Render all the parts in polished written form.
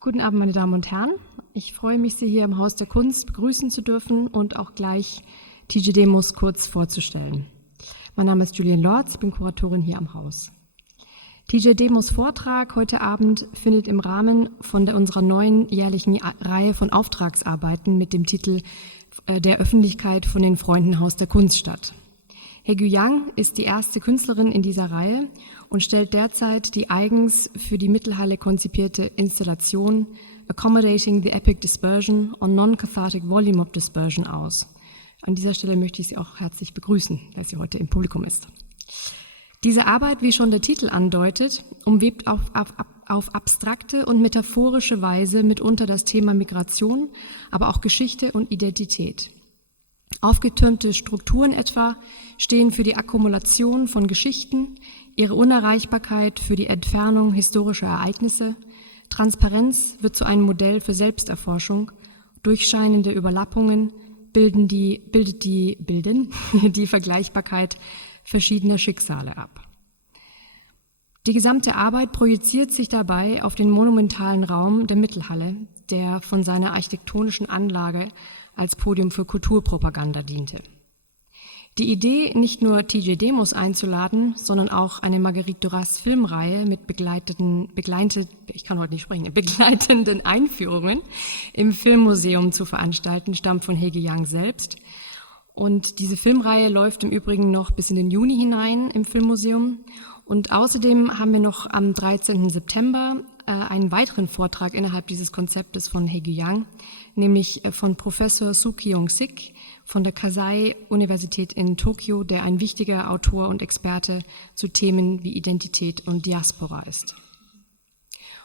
Guten Abend, meine Damen und Herren. Ich freue mich, Sie hier im Haus der Kunst begrüßen zu dürfen und auch gleich TJ Demos kurz vorzustellen. Mein Name ist Julian Lorz, ich bin Kuratorin hier am Haus. TJ Demos Vortrag heute Abend findet im Rahmen von unserer neuen jährlichen Reihe von Auftragsarbeiten mit dem Titel Der Öffentlichkeit von den Freunden Haus der Kunst statt. Hugo ist die erste Künstlerin in dieser Reihe und stellt derzeit die eigens für die Mittelhalle konzipierte Installation Accommodating the Epic Dispersion on Non-Cathartic Volume of Dispersion aus. An dieser Stelle möchte ich Sie auch herzlich begrüßen, dass sie heute im Publikum ist. Diese Arbeit, wie schon der Titel andeutet, umwebt auf abstrakte und metaphorische Weise mitunter das Thema Migration, aber auch Geschichte und Identität. Aufgetürmte Strukturen etwa stehen für die Akkumulation von Geschichten, ihre Unerreichbarkeit für die Entfernung historischer Ereignisse, Transparenz wird zu einem Modell für Selbsterforschung, durchscheinende Überlappungen bilden die Vergleichbarkeit verschiedener Schicksale ab. Die gesamte Arbeit projiziert sich dabei auf den monumentalen Raum der Mittelhalle, der von seiner architektonischen Anlage als Podium für Kulturpropaganda diente. Die Idee, nicht nur TJ Demos einzuladen, sondern auch eine Marguerite Duras Filmreihe mit begleitenden Einführungen im Filmmuseum zu veranstalten, stammt von Hugo selbst. Und diese Filmreihe läuft im Übrigen noch bis in den Juni hinein im Filmmuseum. Und außerdem haben wir noch am 13. September einen weiteren Vortrag innerhalb dieses Konzeptes von Hugo, nämlich von Professor Soo Kyung-sik von der Kasai-Universität in Tokio, der ein wichtiger Autor und Experte zu Themen wie Identität und Diaspora ist.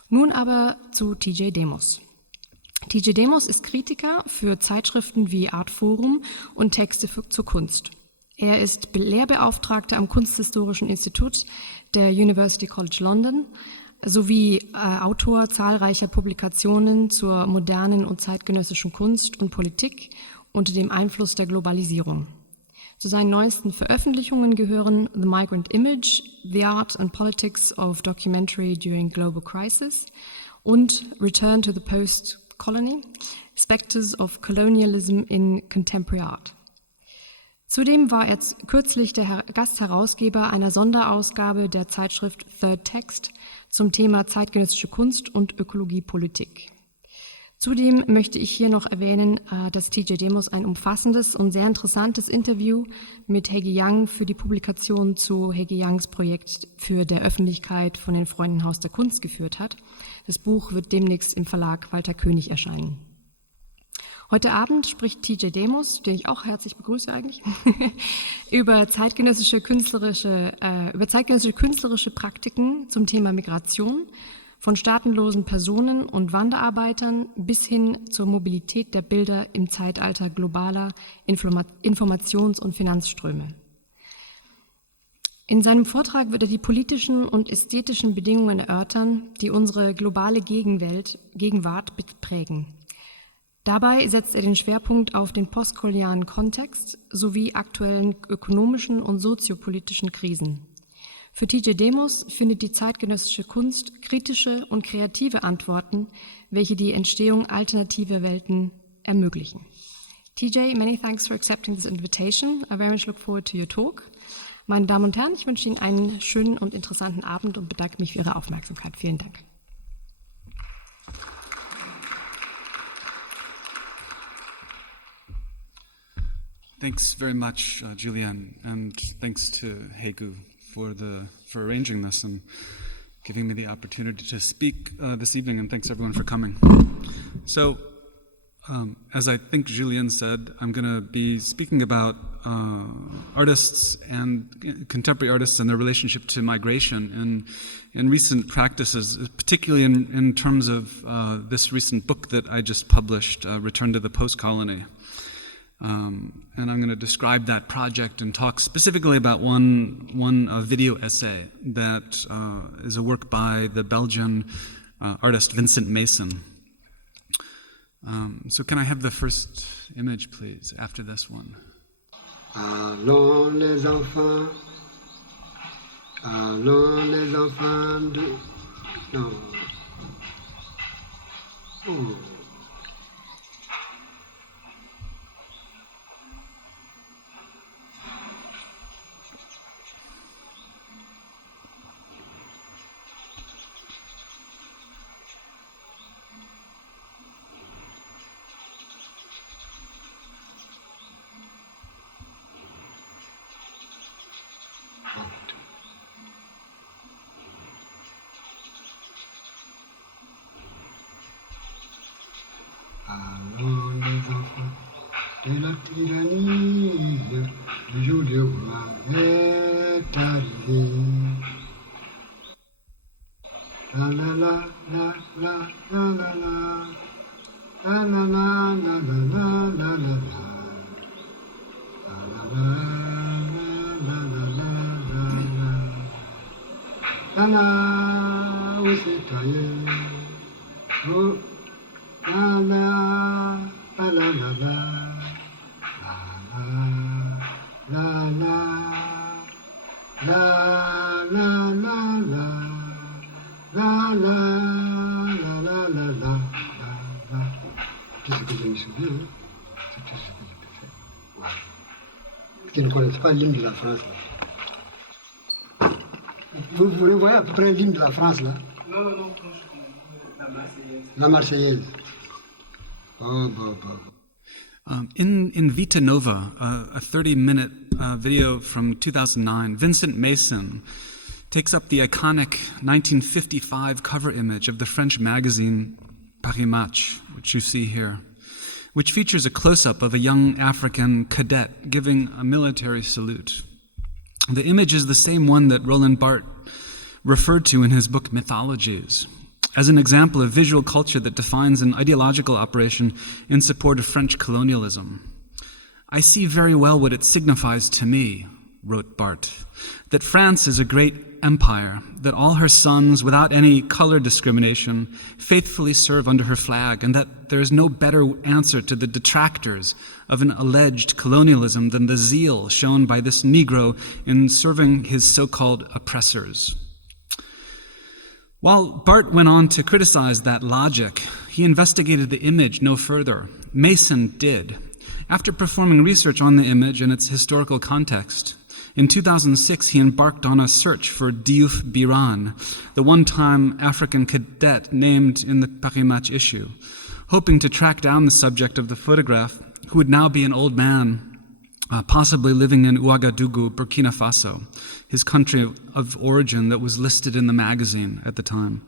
Nun aber zu TJ Demos. TJ Demos ist Kritiker für Zeitschriften wie Artforum und Texte zur Kunst. Er ist Lehrbeauftragter am Kunsthistorischen Institut der University College London sowie Autor zahlreicher Publikationen zur modernen und zeitgenössischen Kunst und Politik unter dem Einfluss der Globalisierung. Zu seinen neuesten Veröffentlichungen gehören The Migrant Image, The Art and Politics of Documentary During Global Crisis und Return to the Post-Colony, Spectres of Colonialism in Contemporary Art. Zudem war er kürzlich der Gastherausgeber einer Sonderausgabe der Zeitschrift Third Text zum Thema zeitgenössische Kunst und Ökologiepolitik. Zudem möchte ich hier noch erwähnen, dass TJ Demos ein umfassendes und sehr interessantes Interview mit Hugo für die Publikation zu Hugo Projekt für der Öffentlichkeit von den Freunden Haus der Kunst geführt hat. Das Buch wird demnächst im Verlag Walter König erscheinen. Heute Abend spricht TJ Demos, den ich auch herzlich begrüße eigentlich, über zeitgenössische künstlerische Praktiken zum Thema Migration, von staatenlosen Personen und Wanderarbeitern bis hin zur Mobilität der Bilder im Zeitalter globaler Informations- und Finanzströme. In seinem Vortrag wird er die politischen und ästhetischen Bedingungen erörtern, die unsere globale Gegenwart prägen. Dabei setzt er den Schwerpunkt auf den postkolonialen Kontext sowie aktuellen ökonomischen und soziopolitischen Krisen. Für TJ Demos findet die zeitgenössische Kunst kritische und kreative Antworten, welche die Entstehung alternativer Welten ermöglichen. TJ, many thanks for accepting this invitation. I very much look forward to your talk. Meine Damen und Herren, ich wünsche Ihnen einen schönen und interessanten Abend und bedanke mich für Ihre Aufmerksamkeit. Vielen Dank. Thanks very much, Julian, and thanks to Hugo for arranging this and giving me the opportunity to speak this evening, and thanks everyone for coming. So, as I think Julian said, I'm going to be speaking about artists and contemporary artists and their relationship to migration in recent practices, particularly in terms of this recent book that I just published, Return to the Post-Colony. And I'm going to describe that project and talk specifically about one video essay that is a work by the Belgian artist Vincent Mason. So can I have the first image, please, after this one? Allons les enfants de... Non. et la tyrannie du jour du roi est arrivée. La la la la la la la la. La la la la la la la la la. La la la la la la la. La la, où c'est ailleurs. Oh, la la la la la la. La la la la la la la. La la la la la la. C'est ce que je me souviens, hein. C'est tout ce que je peux faire. Voilà. Qui ne connaissent pas l'hymne de la France, là. Vous voulez voir à peu près l'hymne de la France, là? Non, je connais la Marseillaise. La Marseillaise. Oh, bon. In Vita Nova, a 30-minute video from 2009, Vincent Mason takes up the iconic 1955 cover image of the French magazine Paris Match, which you see here, which features a close-up of a young African cadet giving a military salute. The image is the same one that Roland Barthes referred to in his book Mythologies, as an example of visual culture that defines an ideological operation in support of French colonialism. I see very well what it signifies to me, wrote Barthes, that France is a great empire, that all her sons, without any color discrimination, faithfully serve under her flag, and that there is no better answer to the detractors of an alleged colonialism than the zeal shown by this Negro in serving his so-called oppressors. While Barthes went on to criticize that logic, he investigated the image no further. Mason did. After performing research on the image and its historical context, in 2006, he embarked on a search for Diouf Biran, the one-time African cadet named in the Paris Match issue, hoping to track down the subject of the photograph, who would now be an old man, possibly living in Ouagadougou, Burkina Faso, his country of origin that was listed in the magazine at the time.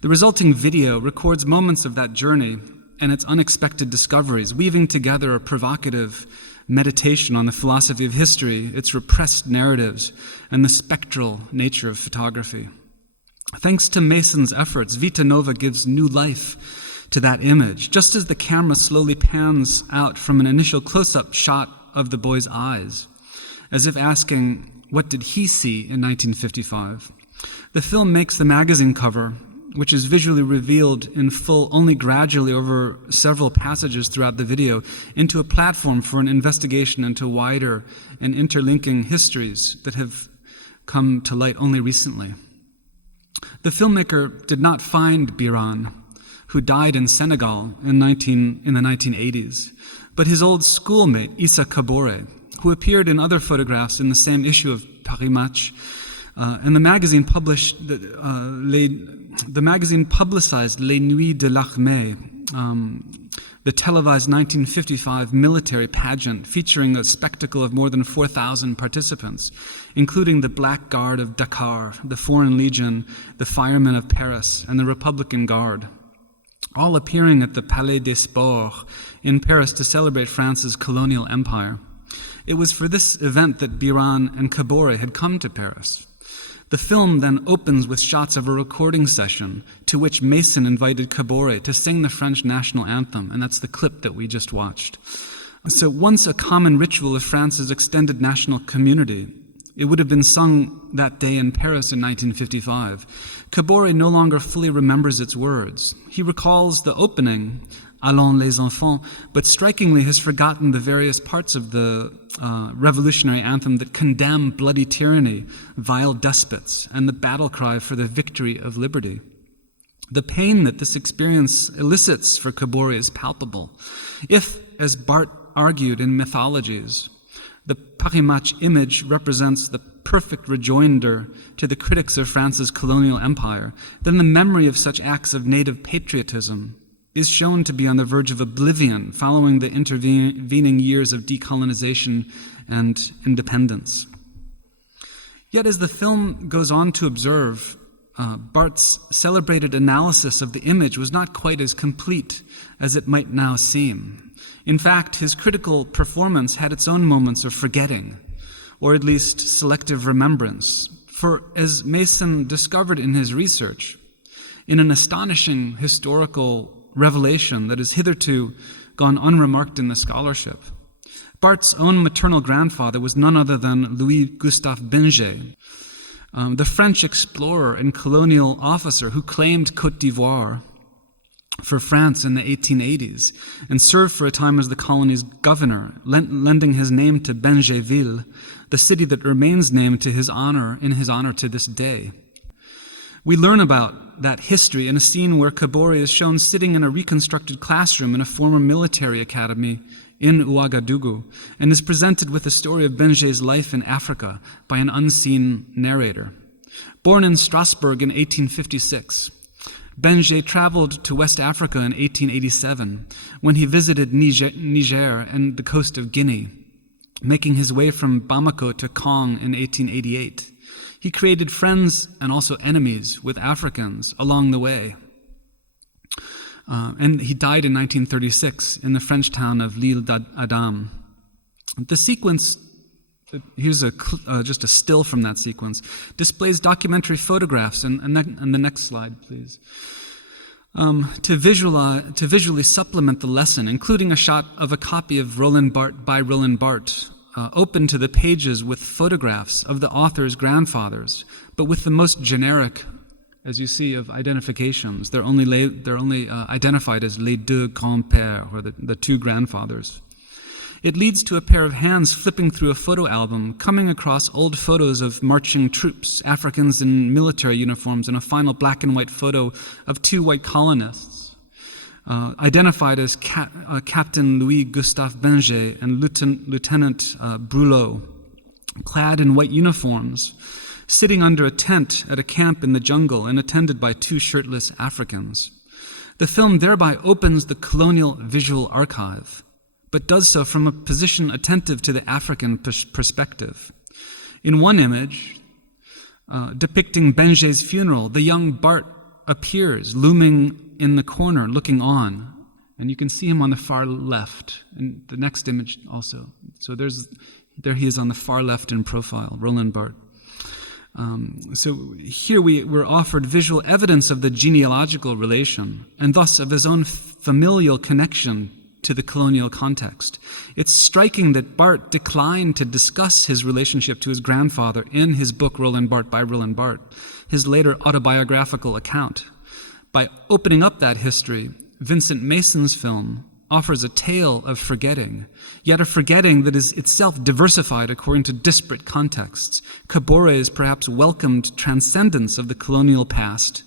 The resulting video records moments of that journey and its unexpected discoveries, weaving together a provocative meditation on the philosophy of history, its repressed narratives, and the spectral nature of photography. Thanks to Mason's efforts, Vita Nova gives new life to that image, just as the camera slowly pans out from an initial close-up shot of the boy's eyes, as if asking, what did he see in 1955? The film makes the magazine cover, which is visually revealed in full only gradually over several passages throughout the video, into a platform for an investigation into wider and interlinking histories that have come to light only recently. The filmmaker did not find Biran, who died in Senegal in the 1980s, but his old schoolmate, Issa Kabore, who appeared in other photographs in the same issue of Paris Match. And the magazine publicized Les Nuits de l'Armée, the televised 1955 military pageant featuring a spectacle of more than 4,000 participants, including the Black Guard of Dakar, the Foreign Legion, the Firemen of Paris, and the Republican Guard, all appearing at the Palais des Sports in Paris to celebrate France's colonial empire. It was for this event that Biran and Kabore had come to Paris. The film then opens with shots of a recording session to which Mason invited Kabore to sing the French national anthem, and that's the clip that we just watched. So once a common ritual of France's extended national community, it would have been sung that day in Paris in 1955. Kabore no longer fully remembers its words. He recalls the opening, Allons les enfants, but strikingly has forgotten the various parts of the revolutionary anthem that condemn bloody tyranny, vile despots, and the battle cry for the victory of liberty. The pain that this experience elicits for Kabore is palpable. If, as Barthes argued in Mythologies, the Paris Match image represents the perfect rejoinder to the critics of France's colonial empire, then the memory of such acts of native patriotism is shown to be on the verge of oblivion following the intervening years of decolonization and independence. Yet as the film goes on to observe, Barthes's celebrated analysis of the image was not quite as complete as it might now seem. In fact, his critical performance had its own moments of forgetting, or at least selective remembrance. For as Mason discovered in his research, in an astonishing historical revelation that has hitherto gone unremarked in the scholarship, Barthes's own maternal grandfather was none other than Louis-Gustave Benget, the French explorer and colonial officer who claimed Côte d'Ivoire for France in the 1880s and served for a time as the colony's governor, lending his name to Bengetville, the city that remains named in his honor to this day. We learn about that history in a scene where Kabore is shown sitting in a reconstructed classroom in a former military academy in Ouagadougou, and is presented with the story of Benget's life in Africa by an unseen narrator. Born in Strasbourg in 1856, Benget traveled to West Africa in 1887 when he visited Niger and the coast of Guinea, making his way from Bamako to Kong in 1888. He created friends and also enemies with Africans along the way. And he died in 1936 in the French town of L'Île d'Adam. The sequence, here's just a still from that sequence, displays documentary photographs, and the next slide, please, to visually supplement the lesson, including a shot of a copy of Roland Barthes by Roland Barthes, open to the pages with photographs of the author's grandfathers, but with the most generic, as you see, of identifications. They're only identified as les deux grands-pères, or the two grandfathers. It leads to a pair of hands flipping through a photo album, coming across old photos of marching troops, Africans in military uniforms, and a final black and white photo of two white colonists, identified as Captain Louis-Gustave Benget and Lieutenant Brulot, clad in white uniforms, sitting under a tent at a camp in the jungle and attended by two shirtless Africans. The film thereby opens the colonial visual archive, but does so from a position attentive to the African perspective. In one image, depicting Benget's funeral, the young Barthes appears, looming in the corner, looking on, and you can see him on the far left, and the next image also. So there he is on the far left in profile, Roland Barthes. So here we're offered visual evidence of the genealogical relation, and thus of his own familial connection to the colonial context. It's striking that Barthes declined to discuss his relationship to his grandfather in his book Roland Barthes by Roland Barthes, his later autobiographical account. By opening up that history, Vincent Mason's film offers a tale of forgetting, yet a forgetting that is itself diversified according to disparate contexts. Kabore's perhaps welcomed transcendence of the colonial past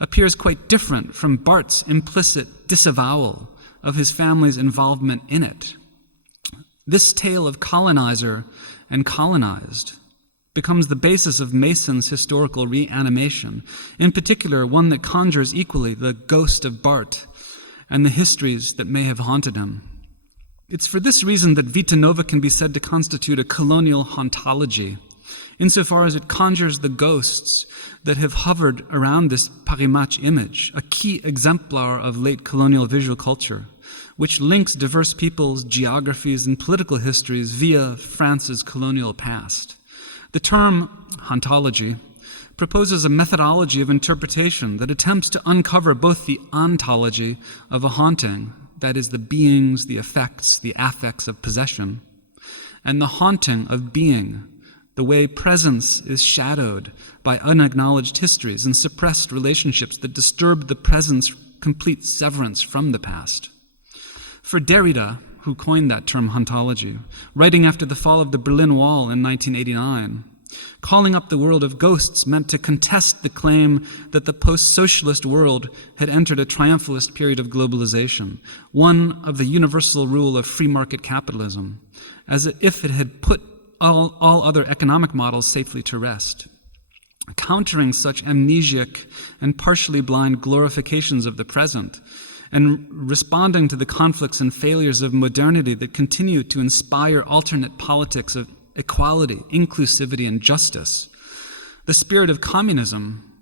appears quite different from Barthes' implicit disavowal of his family's involvement in it. This tale of colonizer and colonized becomes the basis of Mason's historical reanimation, in particular one that conjures equally the ghost of Barthes and the histories that may have haunted him. It's for this reason that Vita Nova can be said to constitute a colonial hauntology, insofar as it conjures the ghosts that have hovered around this Paris Match image, a key exemplar of late colonial visual culture, which links diverse peoples, geographies, and political histories via France's colonial past. The term hauntology proposes a methodology of interpretation that attempts to uncover both the ontology of a haunting, that is, the beings, the effects, the affects of possession, and the haunting of being, the way presence is shadowed by unacknowledged histories and suppressed relationships that disturb the present's complete severance from the past. For Derrida, who coined that term hauntology, writing after the fall of the Berlin Wall in 1989, calling up the world of ghosts meant to contest the claim that the post-socialist world had entered a triumphalist period of globalization, one of the universal rule of free market capitalism, as if it had put all other economic models safely to rest. Countering such amnesiac and partially blind glorifications of the present, and responding to the conflicts and failures of modernity that continue to inspire alternate politics of equality, inclusivity, and justice, the spirit of communism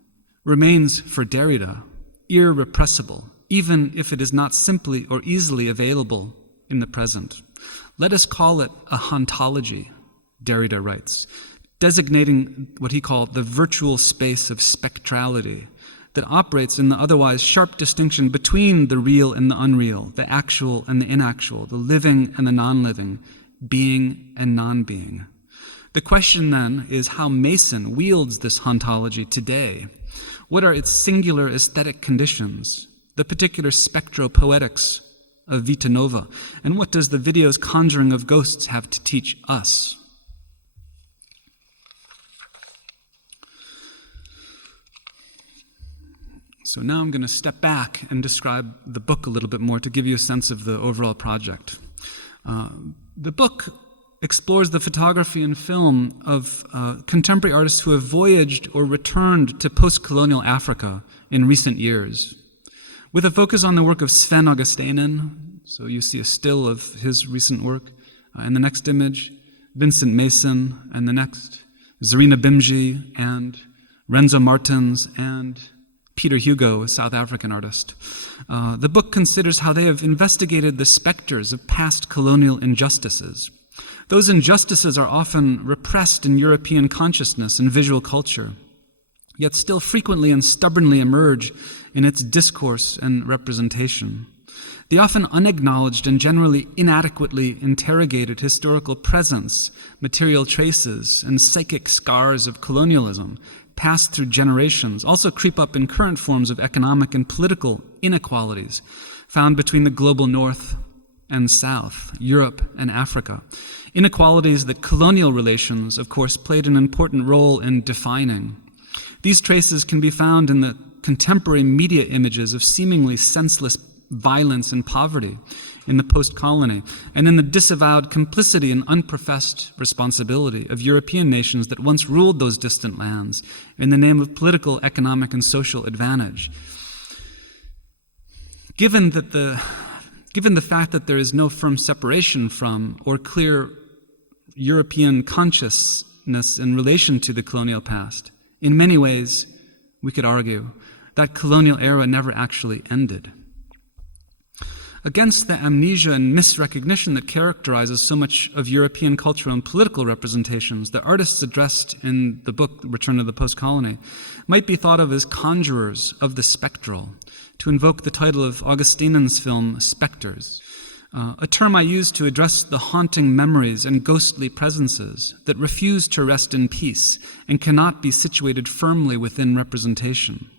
remains for Derrida irrepressible, even if it is not simply or easily available in the present. Let us call it a hauntology, Derrida writes, designating what he called the virtual space of spectrality that operates in the otherwise sharp distinction between the real and the unreal, the actual and the inactual, the living and the non-living, being and non-being. The question then is how Mason wields this hauntology today. What are its singular aesthetic conditions, the particular spectropoetics of Vita Nova, and what does the video's conjuring of ghosts have to teach us? So now I'm going to step back and describe the book a little bit more to give you a sense of the overall project. The book explores the photography and film of contemporary artists who have voyaged or returned to post-colonial Africa in recent years, with a focus on the work of Sven Augustinen. So you see a still of his recent work. In the next image, Vincent Mason, and the next, Zarina Bimji, and Renzo Martens, and Peter Hugo, a South African artist. The book considers how they have investigated the specters of past colonial injustices. Those injustices are often repressed in European consciousness and visual culture, yet still frequently and stubbornly emerge in its discourse and representation. The often unacknowledged and generally inadequately interrogated historical presence, material traces, and psychic scars of colonialism passed through generations also creep up in current forms of economic and political inequalities found between the global north and south, Europe and Africa. Inequalities that colonial relations, of course, played an important role in defining. These traces can be found in the contemporary media images of seemingly senseless violence and poverty in the post-colony, and in the disavowed complicity and unprofessed responsibility of European nations that once ruled those distant lands in the name of political, economic, and social advantage. Given the fact that there is no firm separation from or clear European consciousness in relation to the colonial past, in many ways, we could argue that colonial era never actually ended. Against the amnesia and misrecognition that characterizes so much of European cultural and political representations, the artists addressed in the book, Return to the Post-Colony, might be thought of as conjurers of the spectral, to invoke the title of Augustinen's film, Spectres, a term I use to address the haunting memories and ghostly presences that refuse to rest in peace and cannot be situated firmly within representation.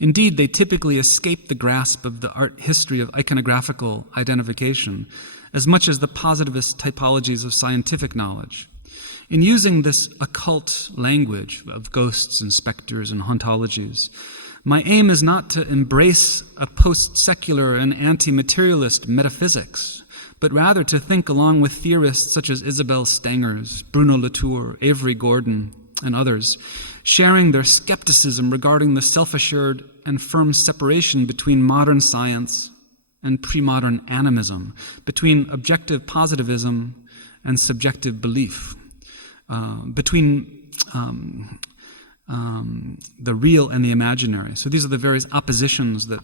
Indeed, they typically escape the grasp of the art history of iconographical identification as much as the positivist typologies of scientific knowledge. In using this occult language of ghosts and specters and hauntologies, my aim is not to embrace a post-secular and anti-materialist metaphysics, but rather to think along with theorists such as Isabel Stengers, Bruno Latour, Avery Gordon, and others, sharing their skepticism regarding the self-assured and firm separation between modern science and pre-modern animism, between objective positivism and subjective belief, between the real and the imaginary. So these are the various oppositions that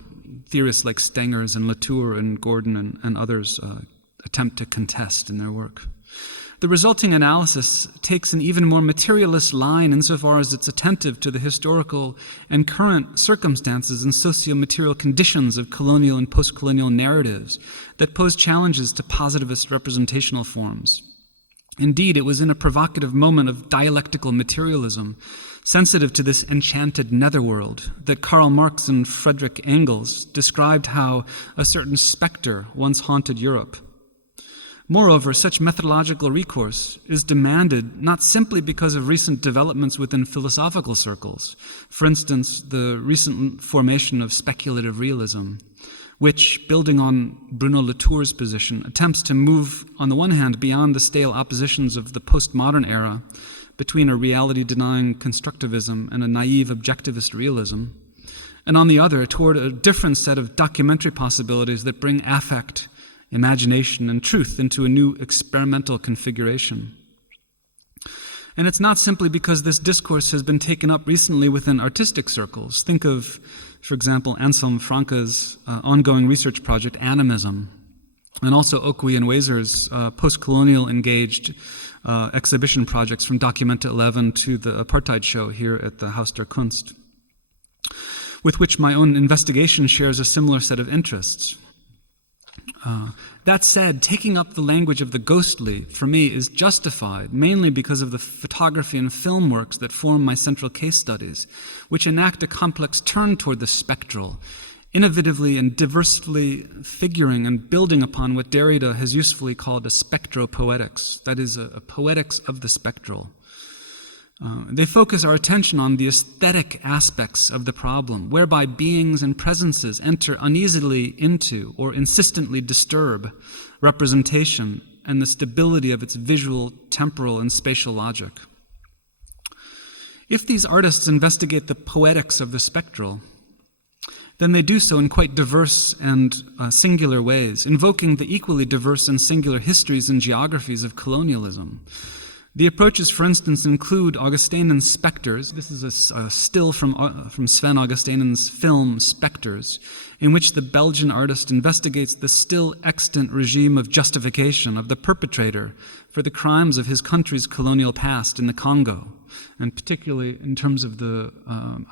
theorists like Stengers and Latour and Gordon and others attempt to contest in their work. The resulting analysis takes an even more materialist line insofar as it's attentive to the historical and current circumstances and socio-material conditions of colonial and post-colonial narratives that pose challenges to positivist representational forms. Indeed, it was in a provocative moment of dialectical materialism, sensitive to this enchanted netherworld, that Karl Marx and Friedrich Engels described how a certain specter once haunted Europe. Moreover, such methodological recourse is demanded not simply because of recent developments within philosophical circles, for instance, the recent formation of speculative realism, which, building on Bruno Latour's position, attempts to move, on the one hand, beyond the stale oppositions of the postmodern era between a reality-denying constructivism and a naive objectivist realism, and on the other, toward a different set of documentary possibilities that bring affect, imagination, and truth into a new experimental configuration. And it's not simply because this discourse has been taken up recently within artistic circles. Think of, for example, Anselm Franke's ongoing research project, Animism, and also Okwi and Wazer's post-colonial engaged exhibition projects from Documenta 11 to the apartheid show here at the Haus der Kunst, with which my own investigation shares a similar set of interests. That said, taking up the language of the ghostly, for me, is justified mainly because of the photography and film works that form my central case studies, which enact a complex turn toward the spectral, innovatively and diversely figuring and building upon what Derrida has usefully called a spectropoetics, that is, a poetics of the spectral. They focus our attention on the aesthetic aspects of the problem, whereby beings and presences enter uneasily into or insistently disturb representation and the stability of its visual, temporal, and spatial logic. If these artists investigate the poetics of the spectral, then they do so in quite diverse and singular ways, invoking the equally diverse and singular histories and geographies of colonialism. The approaches, for instance, include Augusteinen's Spectres. This is a still from Sven Augusteinen's film Spectres, in which the Belgian artist investigates the still extant regime of justification of the perpetrator for the crimes of his country's colonial past in the Congo, and particularly in terms of the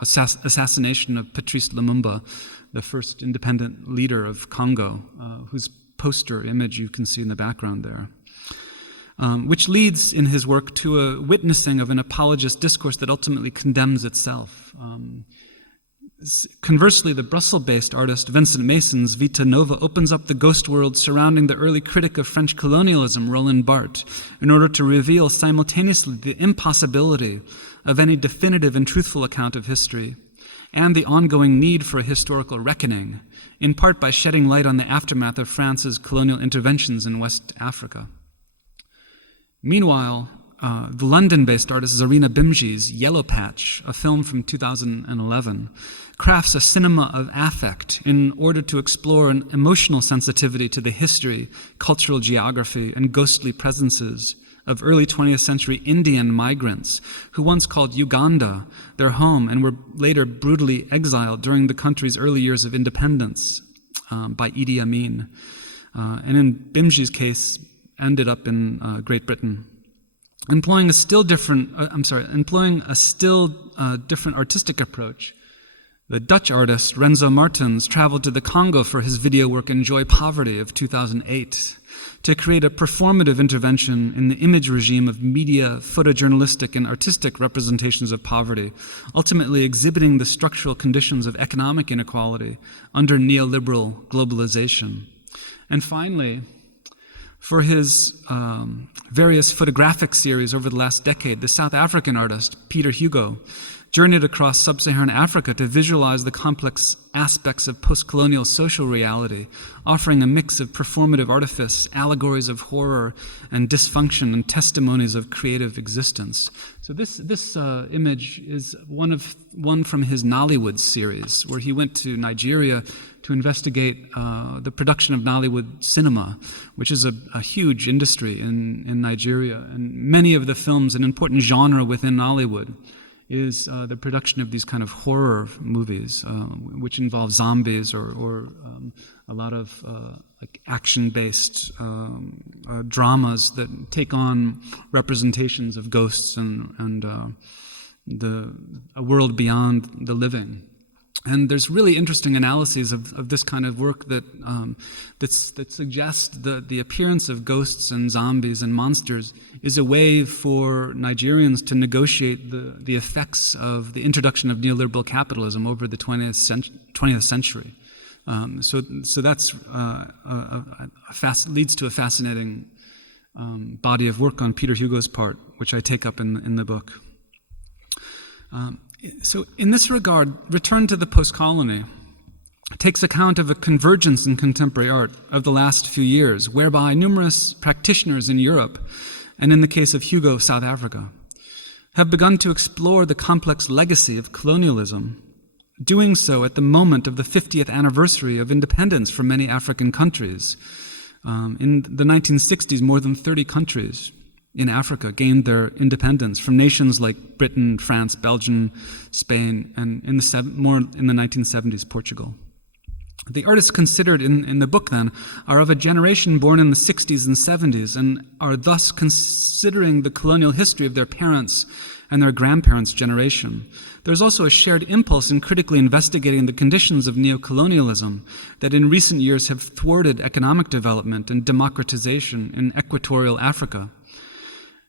assassination of Patrice Lumumba, the first independent leader of Congo, whose poster image you can see in the background there. Which leads in his work to a witnessing of an apologist discourse that ultimately condemns itself. Conversely, the Brussels-based artist Vincent Mason's Vita Nova opens up the ghost world surrounding the early critic of French colonialism, Roland Barthes, in order to reveal simultaneously the impossibility of any definitive and truthful account of history, and the ongoing need for a historical reckoning, in part by shedding light on the aftermath of France's colonial interventions in West Africa. Meanwhile, the London-based artist Zarina Bimji's Yellow Patch, a film from 2011, crafts a cinema of affect in order to explore an emotional sensitivity to the history, cultural geography, and ghostly presences of early 20th century Indian migrants who once called Uganda their home and were later brutally exiled during the country's early years of independence by Idi Amin. And in Bimji's case, ended up in Great Britain. Employing a still different artistic approach, the Dutch artist Renzo Martens traveled to the Congo for his video work Enjoy Poverty of 2008 to create a performative intervention in the image regime of media, photojournalistic, and artistic representations of poverty, ultimately exhibiting the structural conditions of economic inequality under neoliberal globalization. And finally, for his various photographic series over the last decade, the South African artist Peter Hugo journeyed across sub-Saharan Africa to visualize the complex aspects of post-colonial social reality, offering a mix of performative artifice, allegories of horror and dysfunction, and testimonies of creative existence. So this image is one from his Nollywood series, where he went to Nigeria to investigate the production of Nollywood cinema, which is a huge industry in Nigeria. And many of the films, an important genre within Nollywood, is the production of these kind of horror movies, which involve zombies or a lot of like action-based dramas that take on representations of ghosts and a world beyond the living. And there's really interesting analyses of this kind of work that suggests the appearance of ghosts and zombies and monsters is a way for Nigerians to negotiate the effects of the introduction of neoliberal capitalism over the 20th century. So that's leads to a fascinating body of work on Peter Hugo's part, which I take up in the book. So in this regard, Return to the Post-Colony takes account of a convergence in contemporary art of the last few years, whereby numerous practitioners in Europe, and in the case of Hugo, South Africa, have begun to explore the complex legacy of colonialism, doing so at the moment of the 50th anniversary of independence for many African countries. In the 1960s, more than 30 countries in Africa gained their independence from nations like Britain, France, Belgium, Spain, and more in the 1970s, Portugal. The artists considered in the book, then, are of a generation born in the 60s and 70s and are thus considering the colonial history of their parents' and their grandparents' generation. There's also a shared impulse in critically investigating the conditions of neocolonialism that in recent years have thwarted economic development and democratization in equatorial Africa,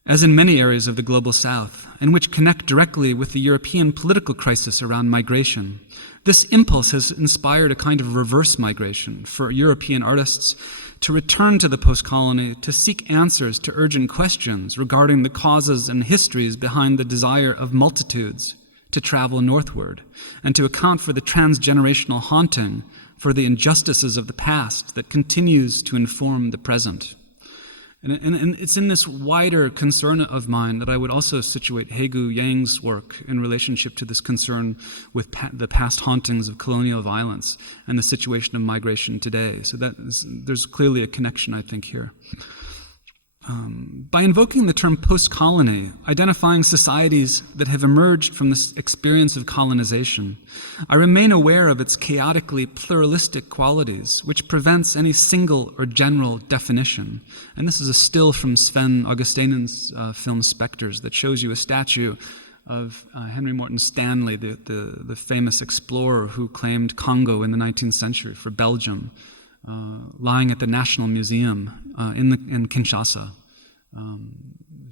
as in many areas of the global South, and which connect directly with the European political crisis around migration. This impulse has inspired a kind of reverse migration for European artists to return to the post-colony to seek answers to urgent questions regarding the causes and histories behind the desire of multitudes to travel northward, and to account for the transgenerational haunting for the injustices of the past that continues to inform the present. And it's in this wider concern of mine that I would also situate Hugo Yang's work in relationship to this concern with the past hauntings of colonial violence and the situation of migration today. So there's clearly a connection, I think, here. By invoking the term post-colony, identifying societies that have emerged from this experience of colonization, I remain aware of its chaotically pluralistic qualities, which prevents any single or general definition. And this is a still from Sven Augustinen's film Spectres that shows you a statue of Henry Morton Stanley, the famous explorer who claimed Congo in the 19th century for Belgium, lying at the National Museum in Kinshasa,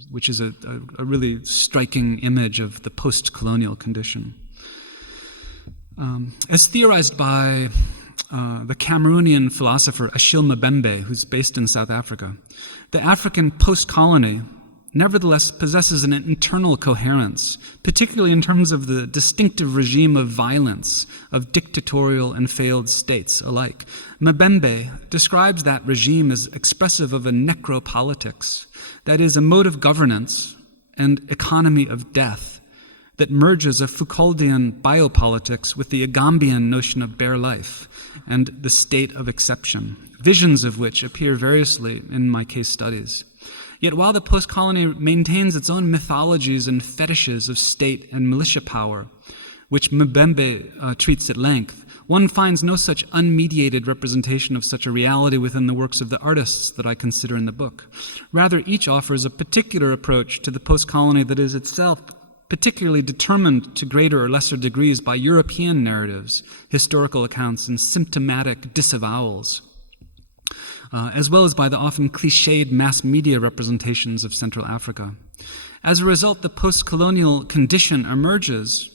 which is a really striking image of the post-colonial condition. As theorized by the Cameroonian philosopher Achille Mbembe, who's based in South Africa, the African post-colony nevertheless possesses an internal coherence, particularly in terms of the distinctive regime of violence of dictatorial and failed states alike. Mbembe describes that regime as expressive of a necropolitics, that is, a mode of governance and economy of death that merges a Foucauldian biopolitics with the Agambian notion of bare life and the state of exception, visions of which appear variously in my case studies. Yet while the post-colony maintains its own mythologies and fetishes of state and militia power, which Mbembe treats at length, one finds no such unmediated representation of such a reality within the works of the artists that I consider in the book. Rather, each offers a particular approach to the post-colony that is itself particularly determined to greater or lesser degrees by European narratives, historical accounts, and symptomatic disavowals, as well as by the often cliched mass media representations of Central Africa. As a result, the post-colonial condition emerges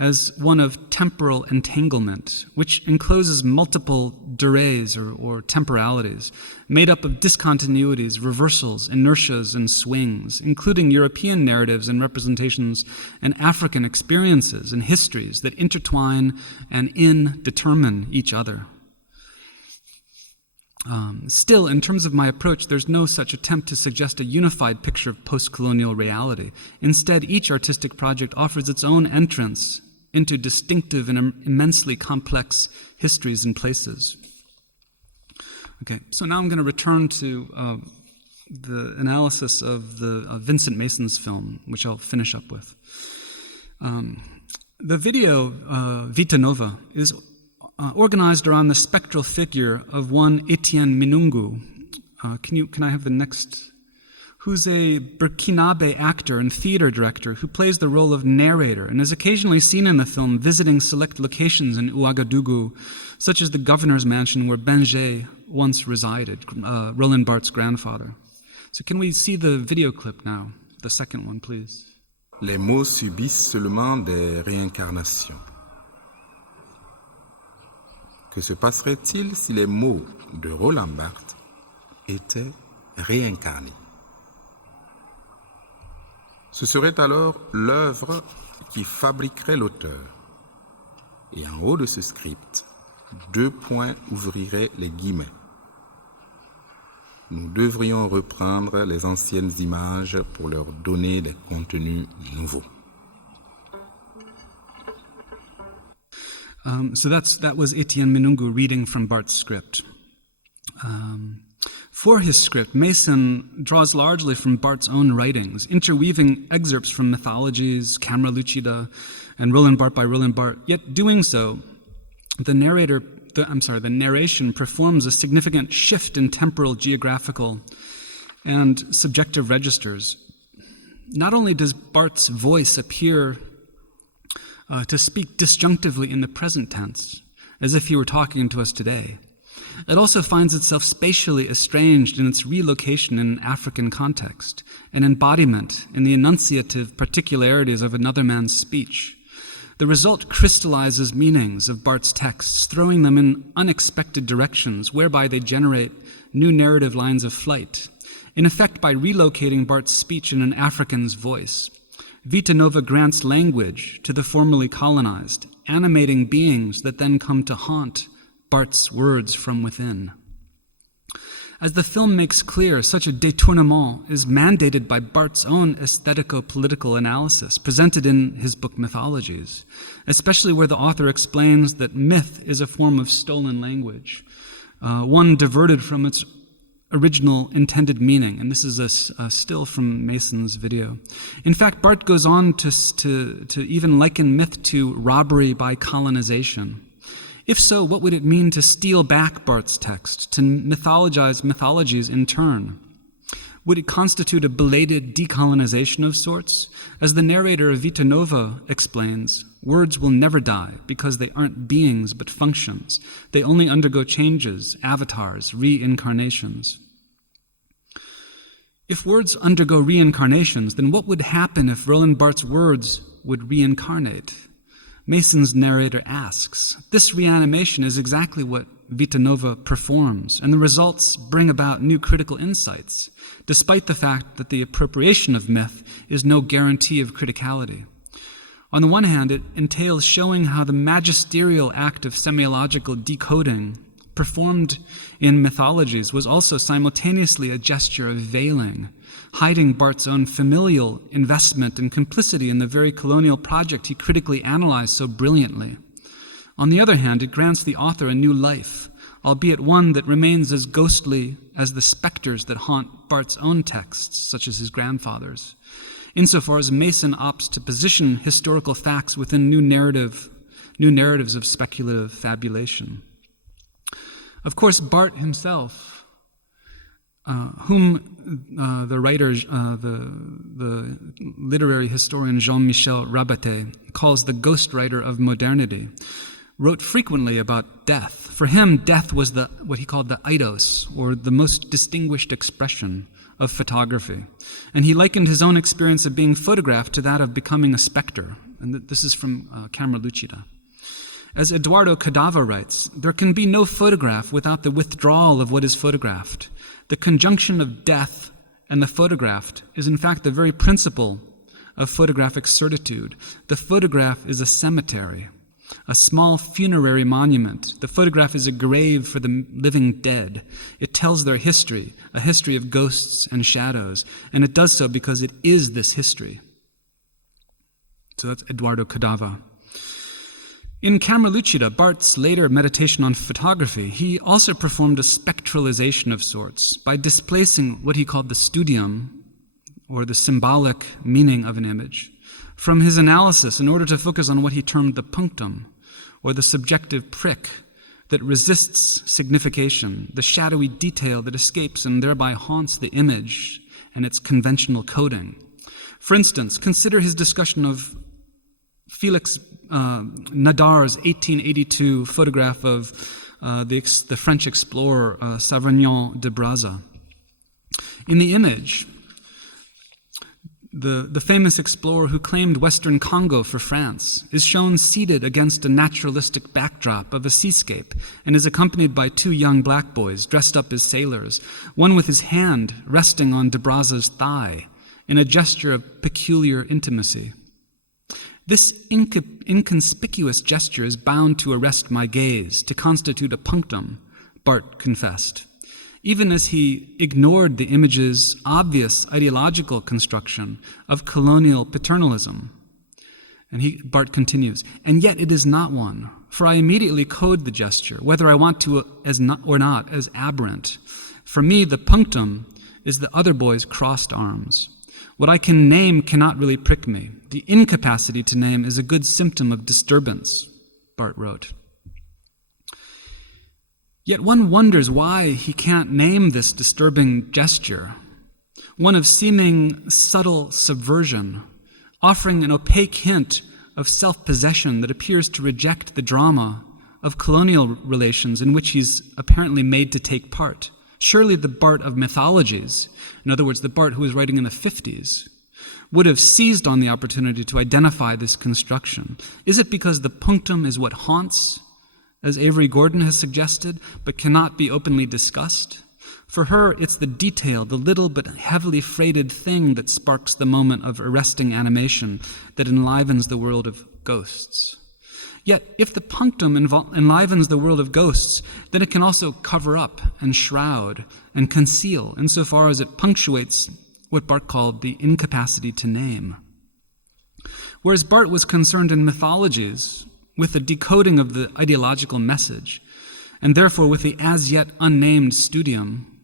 as one of temporal entanglement, which encloses multiple durées or temporalities, made up of discontinuities, reversals, inertias, and swings, including European narratives and representations and African experiences and histories that intertwine and indetermine each other. Still, in terms of my approach, there's no such attempt to suggest a unified picture of post-colonial reality. Instead, each artistic project offers its own entrance into distinctive and immensely complex histories and places. Okay, so now I'm going to return to the analysis of the Vincent Mason's film, which I'll finish up with. The video, Vita Nova, is organized around the spectral figure of one Etienne Minungu. Can I have the next? Who's a Burkinabe actor and theater director who plays the role of narrator and is occasionally seen in the film visiting select locations in Ouagadougou, such as the governor's mansion where Benjé once resided, Roland Barthes' grandfather. So can we see the video clip now? The second one, please. Les mots subissent seulement des réincarnations. Que se passerait-il si les mots de Roland Barthes étaient réincarnés? Ce serait alors l'œuvre qui fabriquerait l'auteur. Et en haut de ce script, 2 points ouvriraient les guillemets. Nous devrions reprendre les anciennes images pour leur donner des contenus nouveaux. So that was Etienne Minungu reading from Barthes' script. For his script, Mason draws largely from Barthes' own writings, interweaving excerpts from mythologies, Camera Lucida, and Roland Barthes by Roland Barthes. Yet doing so, the narration performs a significant shift in temporal, geographical, and subjective registers. Not only does Barthes' voice appear to speak disjunctively in the present tense, as if he were talking to us today, it also finds itself spatially estranged in its relocation in an African context, an embodiment in the enunciative particularities of another man's speech. The result crystallizes meanings of Barthes' texts, throwing them in unexpected directions, whereby they generate new narrative lines of flight. In effect, by relocating Barthes' speech in an African's voice, Vita Nova grants language to the formerly colonized, animating beings that then come to haunt Barthes' words from within. As the film makes clear, such a détournement is mandated by Barthes' own aesthetico-political analysis presented in his book Mythologies, especially where the author explains that myth is a form of stolen language, one diverted from its original intended meaning. And this is a still from Mason's video. In fact, Barthes goes on to even liken myth to robbery by colonization. If so, what would it mean to steal back Barthes' text, to mythologize mythologies in turn? Would it constitute a belated decolonization of sorts? As the narrator of Vita Nova explains, words will never die because they aren't beings but functions. They only undergo changes, avatars, reincarnations. If words undergo reincarnations, then what would happen if Roland Barthes' words would reincarnate? Mason's narrator asks. This reanimation is exactly what Vita Nova performs, and the results bring about new critical insights, despite the fact that the appropriation of myth is no guarantee of criticality. On the one hand, it entails showing how the magisterial act of semiological decoding performed in mythologies was also simultaneously a gesture of veiling, hiding Barthes' own familial investment and complicity in the very colonial project he critically analyzed so brilliantly. On the other hand, it grants the author a new life, albeit one that remains as ghostly as the specters that haunt Barthes' own texts, such as his grandfather's, insofar as Mason opts to position historical facts within new narratives of speculative fabulation. Of course, Barthes himself, whom the writer, the literary historian Jean-Michel Rabatte calls the ghostwriter of modernity, wrote frequently about death. For him, death was what he called the eidos, or the most distinguished expression of photography. And he likened his own experience of being photographed to that of becoming a specter. And this is from Camera Lucida. As Eduardo Cadava writes, there can be no photograph without the withdrawal of what is photographed. The conjunction of death and the photographed is in fact the very principle of photographic certitude. The photograph is a cemetery, a small funerary monument. The photograph is a grave for the living dead. It tells their history, a history of ghosts and shadows, and it does so because it is this history. So that's Eduardo Cadava. In Camera Lucida, Barthes' later meditation on photography, he also performed a spectralization of sorts by displacing what he called the studium, or the symbolic meaning of an image, from his analysis in order to focus on what he termed the punctum, or the subjective prick that resists signification, the shadowy detail that escapes and thereby haunts the image and its conventional coding. For instance, consider his discussion of Felix Nadar's 1882 photograph of the French explorer Savergnan de Brazza. In the image, the famous explorer who claimed Western Congo for France is shown seated against a naturalistic backdrop of a seascape and is accompanied by two young black boys dressed up as sailors, one with his hand resting on de Brazza's thigh in a gesture of peculiar intimacy. This inconspicuous gesture is bound to arrest my gaze, to constitute a punctum, Barthes confessed, even as he ignored the image's obvious ideological construction of colonial paternalism. And Barthes continues, and yet it is not one, for I immediately code the gesture, whether I want to or not, as aberrant. For me, the punctum is the other boy's crossed arms. What I can name cannot really prick me. The incapacity to name is a good symptom of disturbance, Bart wrote. Yet one wonders why he can't name this disturbing gesture, one of seeming subtle subversion, offering an opaque hint of self-possession that appears to reject the drama of colonial relations in which he's apparently made to take part. Surely the Bart of mythologies, in other words, the Bart who was writing in the 50s, would have seized on the opportunity to identify this construction. Is it because the punctum is what haunts, as Avery Gordon has suggested, but cannot be openly discussed? For her, it's the detail, the little but heavily freighted thing that sparks the moment of arresting animation that enlivens the world of ghosts. Yet, if the punctum enlivens the world of ghosts, then it can also cover up and shroud and conceal, insofar as it punctuates what Bart called the incapacity to name. Whereas Bart was concerned in mythologies with the decoding of the ideological message, and therefore with the as yet unnamed studium,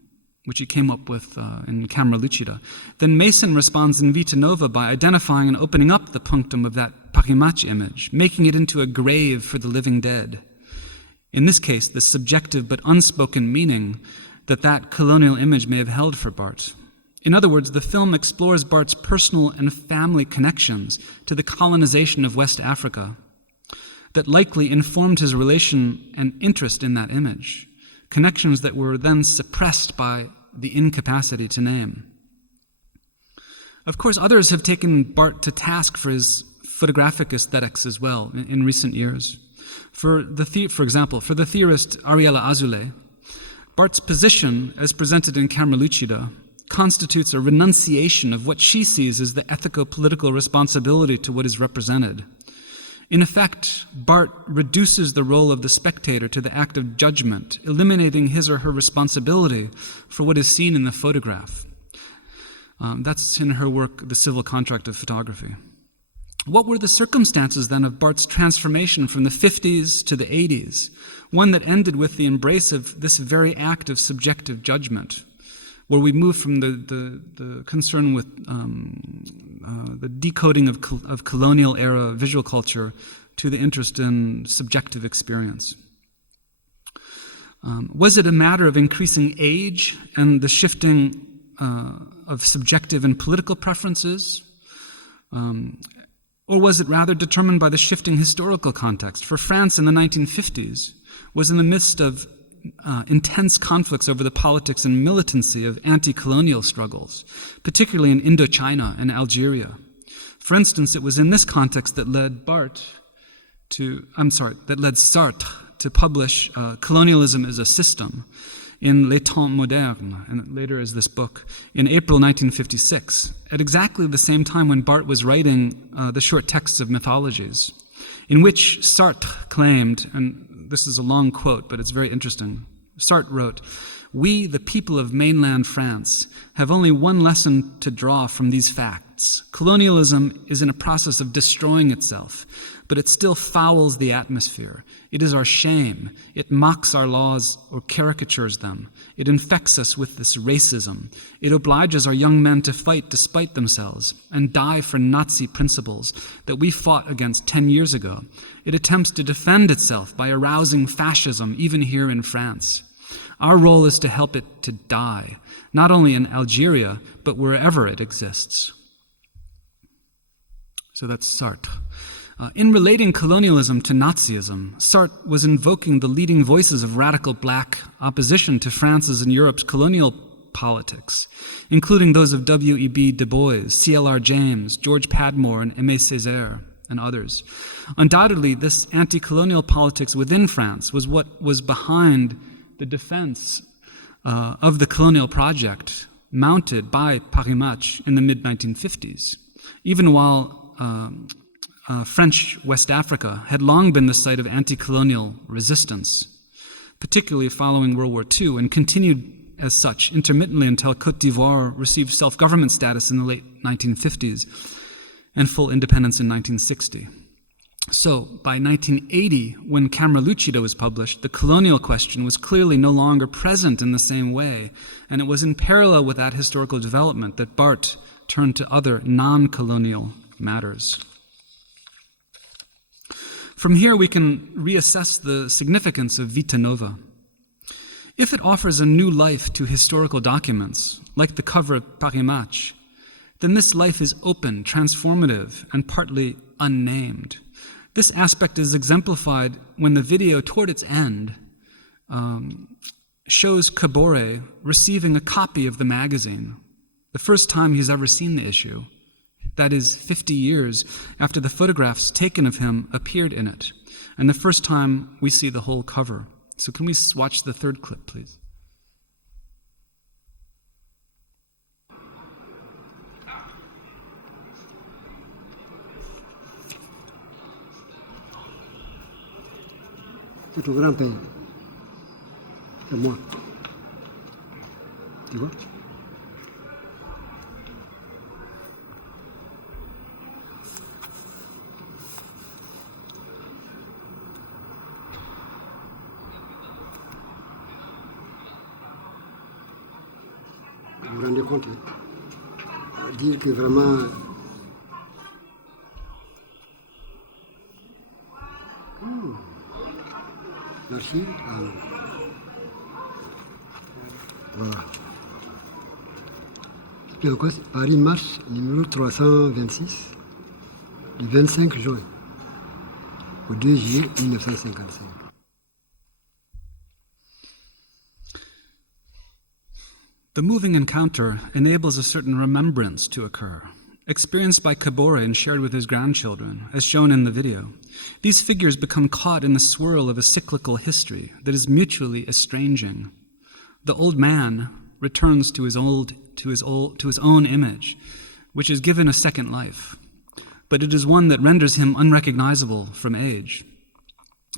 which he came up with in Camera Lucida, then Mason responds in Vita Nova by identifying and opening up the punctum of that Parimatch image, making it into a grave for the living dead. In this case, the subjective but unspoken meaning that colonial image may have held for Bart. In other words, the film explores Bart's personal and family connections to the colonization of West Africa that likely informed his relation and interest in that image, connections that were then suppressed by the incapacity to name. Of course, others have taken Bart to task for his photographic aesthetics as well in recent years. For example, for the theorist Ariella Azoulay, Bart's position, as presented in Camera Lucida, constitutes a renunciation of what she sees as the ethico-political responsibility to what is represented. In effect, Bart reduces the role of the spectator to the act of judgment, eliminating his or her responsibility for what is seen in the photograph. That's in her work, The Civil Contract of Photography. What were the circumstances then of Bart's transformation from the 50s to the 80s, one that ended with the embrace of this very act of subjective judgment, where we move from the concern with the decoding of colonial era visual culture to the interest in subjective experience? Was it a matter of increasing age and the shifting of subjective and political preferences? Or was it rather determined by the shifting historical context? For France in the 1950s was in the midst of intense conflicts over the politics and militancy of anti-colonial struggles, particularly in Indochina and Algeria. For instance, it was in this context that led Sartre to publish Colonialism as a System in Les Temps Modernes, and later as this book, in April 1956, at exactly the same time when Bart was writing the short texts of mythologies, in which Sartre claimed, and this is a long quote, but it's very interesting. Sartre wrote, "We, the people of mainland France, have only one lesson to draw from these facts. Colonialism is in a process of destroying itself, but it still fouls the atmosphere. It is our shame. It mocks our laws or caricatures them. It infects us with this racism. It obliges our young men to fight despite themselves and die for Nazi principles that we fought against 10 years ago. It attempts to defend itself by arousing fascism, even here in France. Our role is to help it to die, not only in Algeria, but wherever it exists." So that's Sartre. In relating colonialism to Nazism, Sartre was invoking the leading voices of radical black opposition to France's and Europe's colonial politics, including those of W.E.B. Du Bois, C.L.R. James, George Padmore, and Aimé Césaire, and others. Undoubtedly, this anti-colonial politics within France was what was behind the defense of the colonial project mounted by Parimatch in the mid-1950s, even while French West Africa had long been the site of anti-colonial resistance, particularly following World War II, and continued as such intermittently until Côte d'Ivoire received self-government status in the late 1950s and full independence in 1960. So, by 1980, when Camera Lucida was published, the colonial question was clearly no longer present in the same way, and it was in parallel with that historical development that Barth turned to other non-colonial matters. From here, we can reassess the significance of Vita Nova. If it offers a new life to historical documents, like the cover of Paris Match, then this life is open, transformative, and partly unnamed. This aspect is exemplified when the video, toward its end, shows Kabore receiving a copy of the magazine, the first time he's ever seen the issue. That is 50 years after the photographs taken of him appeared in it, and the first time we see the whole cover. So can we watch the third clip, please? C'est ton grand-père. C'est moi. Tu vois? Vous vous rendez compte, hein? Dire que vraiment... L'archive, voilà. Puis encore, c'est Paris Marche, numéro 326, du 25 juin au 2 juillet 1955. The moving encounter enables a certain remembrance to occur, experienced by Kabore and shared with his grandchildren, as shown in the video. These figures become caught in the swirl of a cyclical history that is mutually estranging. The old man returns to his own image, which is given a second life, but it is one that renders him unrecognizable from age.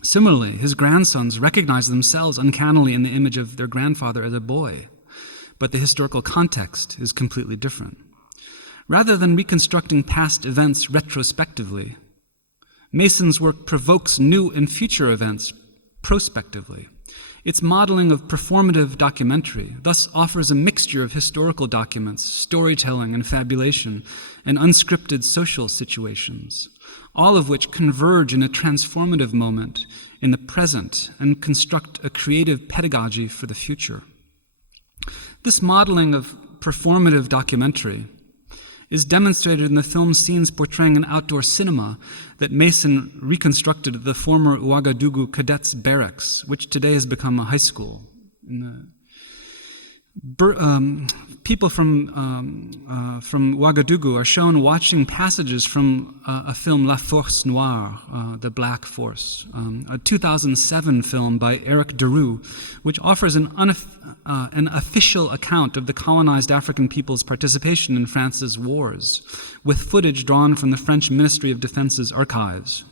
Similarly, his grandsons recognize themselves uncannily in the image of their grandfather as a boy, but the historical context is completely different. Rather than reconstructing past events retrospectively, Mason's work provokes new and future events prospectively. Its modeling of performative documentary thus offers a mixture of historical documents, storytelling and fabulation, and unscripted social situations, all of which converge in a transformative moment in the present and construct a creative pedagogy for the future. This modeling of performative documentary is demonstrated in the film's scenes portraying an outdoor cinema that Mason reconstructed at the former Ouagadougou Cadets Barracks, which today has become a high school. People from Ouagadougou are shown watching passages from a film La Force Noire, The Black Force, a 2007 film by Eric Deroux, which offers an official account of the colonized African people's participation in France's wars, with footage drawn from the French Ministry of Defense's archives.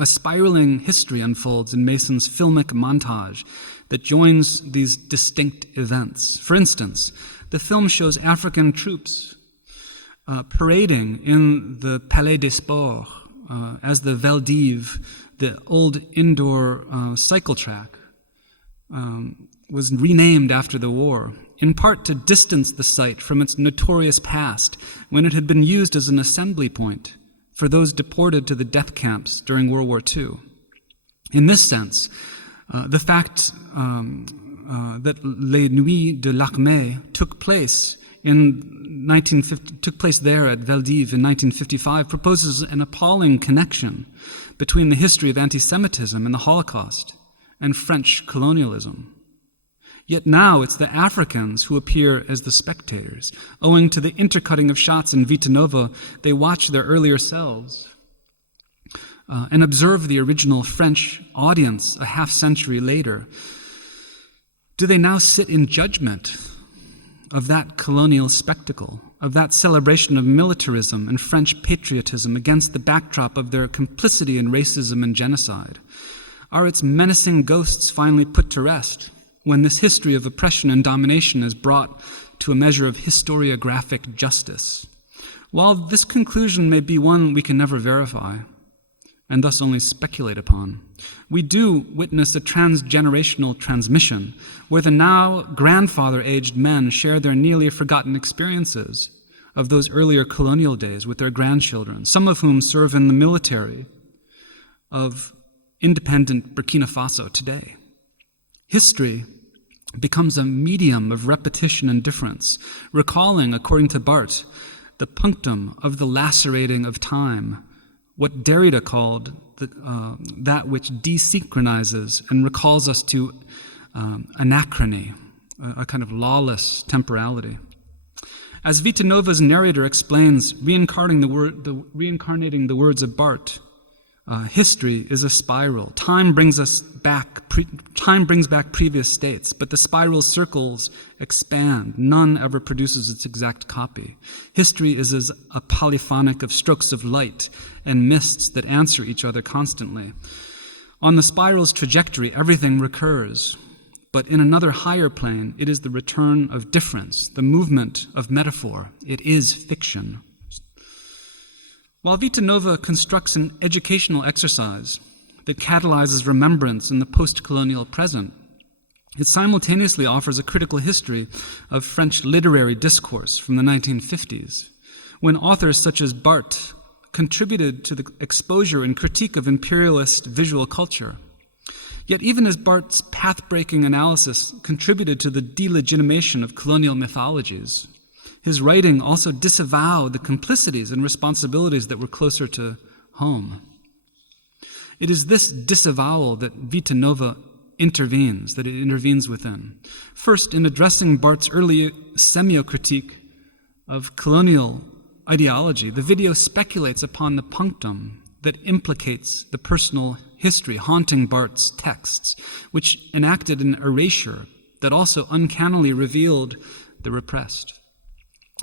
A spiraling history unfolds in Mason's filmic montage that joins these distinct events. For instance, the film shows African troops parading in the Palais des Sports as the Veldiv, the old indoor cycle track, was renamed after the war, in part to distance the site from its notorious past when it had been used as an assembly point for those deported to the death camps during World War II. In this sense, the fact that Les Nuits de l'Armée took place there at Veldiv in 1955 proposes an appalling connection between the history of anti-Semitism and the Holocaust and French colonialism. Yet now it's the Africans who appear as the spectators. Owing to the intercutting of shots in Vita Nova, they watch their earlier selves and observe the original French audience a half-century later. Do they now sit in judgment of that colonial spectacle, of that celebration of militarism and French patriotism against the backdrop of their complicity in racism and genocide? Are its menacing ghosts finally put to rest when this history of oppression and domination is brought to a measure of historiographic justice? While this conclusion may be one we can never verify, and thus only speculate upon. We do witness a transgenerational transmission, where the now grandfather-aged men share their nearly forgotten experiences of those earlier colonial days with their grandchildren, some of whom serve in the military of independent Burkina Faso today. History becomes a medium of repetition and difference, recalling, according to Barthes, the punctum of the lacerating of time, what Derrida called that which desynchronizes and recalls us to anachrony, a kind of lawless temporality. As Vita Nova's narrator explains, reincarnating the words of Barthes, history is a spiral. Time brings back previous states, but the spiral circles expand. None ever produces its exact copy. History is as a polyphonic of strokes of light and mists that answer each other constantly. On the spiral's trajectory, everything recurs, but in another higher plane, it is the return of difference, the movement of metaphor. It is fiction. While Vita Nova constructs an educational exercise that catalyzes remembrance in the post-colonial present, it simultaneously offers a critical history of French literary discourse from the 1950s, when authors such as Barthes contributed to the exposure and critique of imperialist visual culture. Yet even as Barthes' path-breaking analysis contributed to the delegitimation of colonial mythologies, his writing also disavowed the complicities and responsibilities that were closer to home. It is this disavowal that Vita Nova intervenes within. First, in addressing Barthes' early semiocritique of colonial ideology, the video speculates upon the punctum that implicates the personal history haunting Barthes' texts, which enacted an erasure that also uncannily revealed the repressed.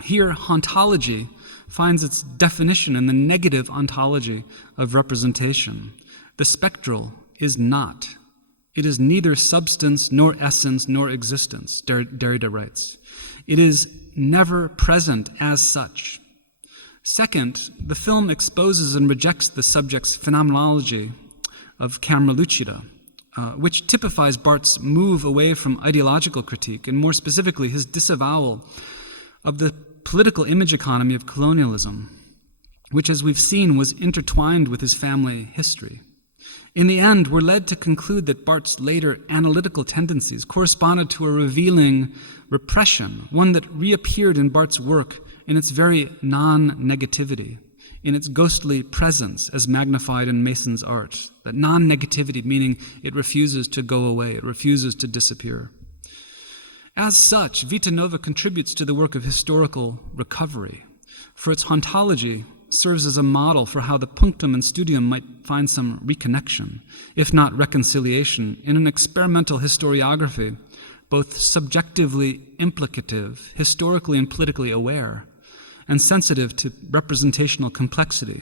Here, hauntology finds its definition in the negative ontology of representation. The spectral is not. It is neither substance, nor essence, nor existence, Derrida writes. It is never present as such. Second, the film exposes and rejects the subject's phenomenology of camera lucida, which typifies Barthes' move away from ideological critique, and more specifically his disavowal of the political image economy of colonialism, which, as we've seen, was intertwined with his family history. In the end, we're led to conclude that Barthes' later analytical tendencies corresponded to a revealing repression, one that reappeared in Barthes' work in its very non-negativity, in its ghostly presence as magnified in Mason's art. That non-negativity meaning it refuses to go away, it refuses to disappear. As such, Vita Nova contributes to the work of historical recovery, for its hauntology serves as a model for how the punctum and studium might find some reconnection, if not reconciliation, in an experimental historiography, both subjectively implicative, historically and politically aware, and sensitive to representational complexity.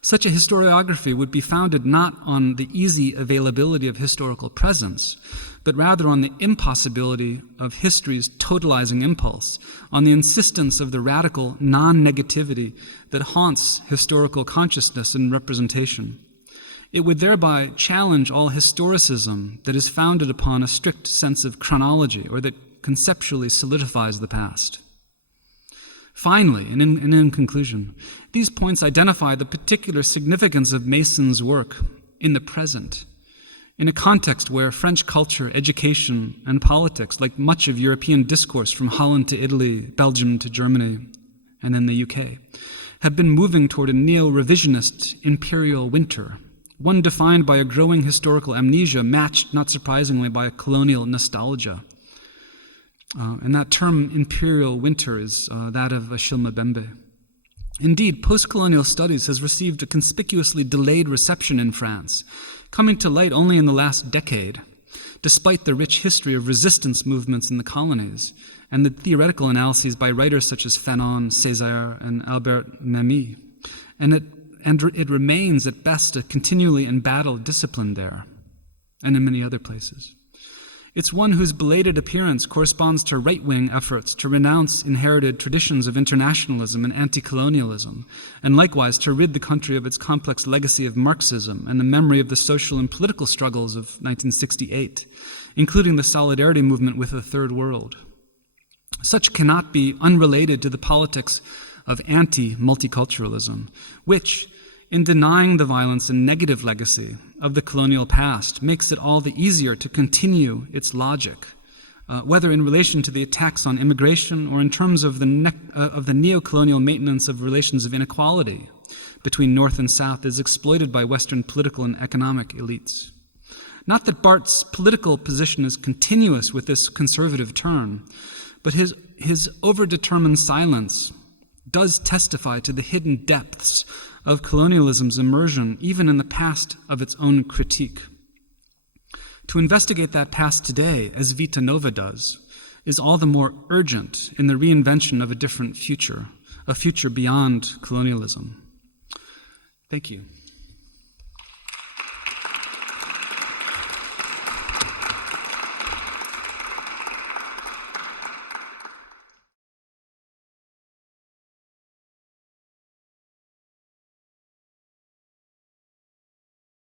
Such a historiography would be founded not on the easy availability of historical presence, but rather on the impossibility of history's totalizing impulse, on the insistence of the radical non-negativity that haunts historical consciousness and representation. It would thereby challenge all historicism that is founded upon a strict sense of chronology or that conceptually solidifies the past. Finally, and in conclusion, these points identify the particular significance of Mason's work in the present, in a context where French culture, education, and politics, like much of European discourse from Holland to Italy, Belgium to Germany, and then the UK, have been moving toward a neo-revisionist imperial winter, one defined by a growing historical amnesia matched, not surprisingly, by a colonial nostalgia. And that term, imperial winter, is that of Achille Mbembe. Indeed, post-colonial studies has received a conspicuously delayed reception in France, coming to light only in the last decade, despite the rich history of resistance movements in the colonies and the theoretical analyses by writers such as Fanon, Césaire, and Albert Memmi. And it remains at best a continually embattled discipline there, and in many other places. It's one whose belated appearance corresponds to right-wing efforts to renounce inherited traditions of internationalism and anti-colonialism, and likewise to rid the country of its complex legacy of Marxism and the memory of the social and political struggles of 1968, including the solidarity movement with the Third World. Such cannot be unrelated to the politics of anti-multiculturalism, which, in denying the violence and negative legacy of the colonial past, makes it all the easier to continue its logic, whether in relation to the attacks on immigration or in terms of the neo-colonial maintenance of relations of inequality between North and South as exploited by Western political and economic elites. Not that Barth's political position is continuous with this conservative turn, but his overdetermined silence does testify to the hidden depths of colonialism's immersion, even in the past of its own critique. To investigate that past today, as Vita Nova does, is all the more urgent in the reinvention of a different future, a future beyond colonialism. Thank you.